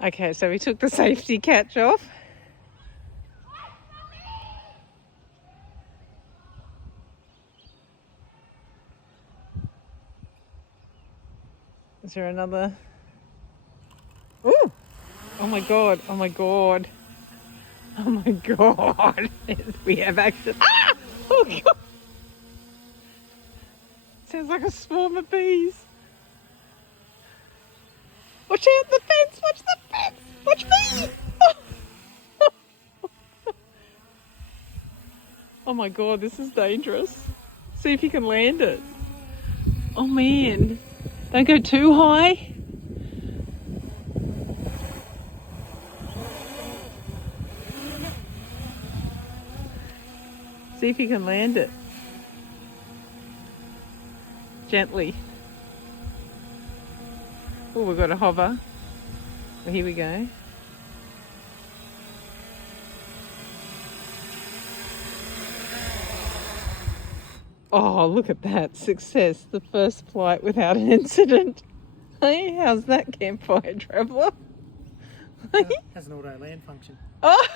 Okay, so we took the safety catch off. Is there another? Ooh! Oh my god, oh my god. Oh my god. We have action. Ah! Oh god. Sounds like a swarm of bees. Watch out the fence, watch the fence, watch me. Oh my god, this is dangerous. See if you can land it. Oh man, don't go too high. See if you can land it. Gently. Oh, we've got to hover. Well, here we go. Oh, look at that. Success. The first flight without an incident. Hey, how's that, campfire traveller? Has an auto land function. Oh!